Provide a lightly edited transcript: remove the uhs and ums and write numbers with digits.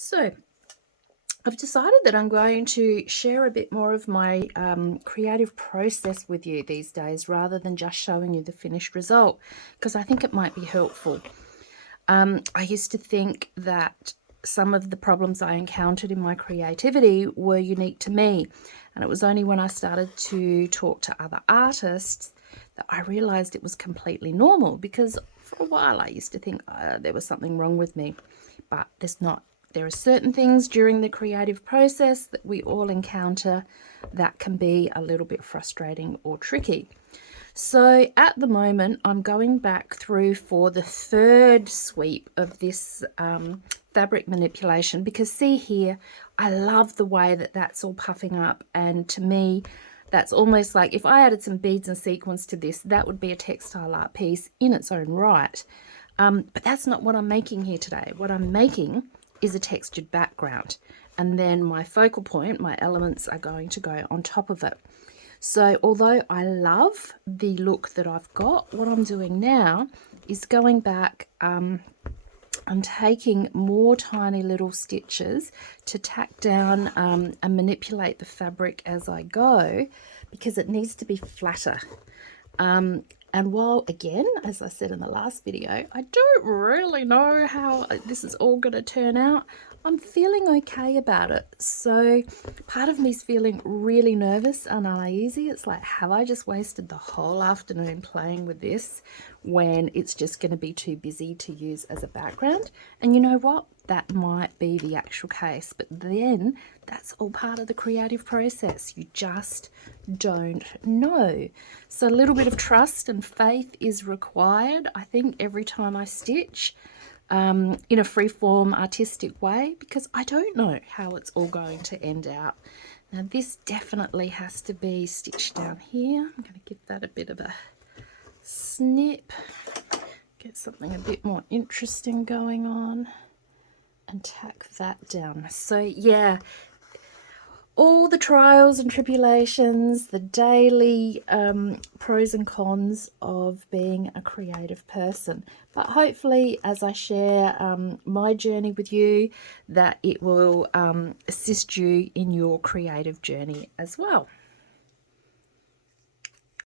So I've decided that I'm going to share a bit more of my creative process with you these days rather than just showing you the finished result, because I think it might be helpful. I used to think that some of the problems I encountered in my creativity were unique to me, and it was only when I started to talk to other artists that I realized it was completely normal, because for a while I used to think there was something wrong with me, but there's not. There are certain things during the creative process that we all encounter that can be a little bit frustrating or tricky. So at the moment, I'm going back through for the third sweep of this fabric manipulation, because see here, I love the way that that's all puffing up, and to me, that's almost like if I added some beads and sequins to this, that would be a textile art piece in its own right. But that's not what I'm making here today. What I'm making is a textured background, and then my focal point, my elements, are going to go on top of it. So although I love the look that I've got, what I'm doing now is going back, I'm taking more tiny little stitches to tack down and manipulate the fabric as I go, because it needs to be flatter. And while, again, as I said in the last video, I don't really know how this is all going to turn out, I'm feeling okay about it. So part of me's feeling really nervous and uneasy. It's like, have I just wasted the whole afternoon playing with this when it's just going to be too busy to use as a background? And you know what? That might be the actual case, but then that's all part of the creative process. You just don't know. So a little bit of trust and faith is required, I think, every time I stitch in a free-form artistic way, because I don't know how it's all going to end out. Now this definitely has to be stitched down here. I'm going to give that a bit of a snip, get something a bit more interesting going on, and tack that down. So yeah, all the trials and tribulations, the daily pros and cons of being a creative person. But hopefully, as I share my journey with you, that it will assist you in your creative journey as well.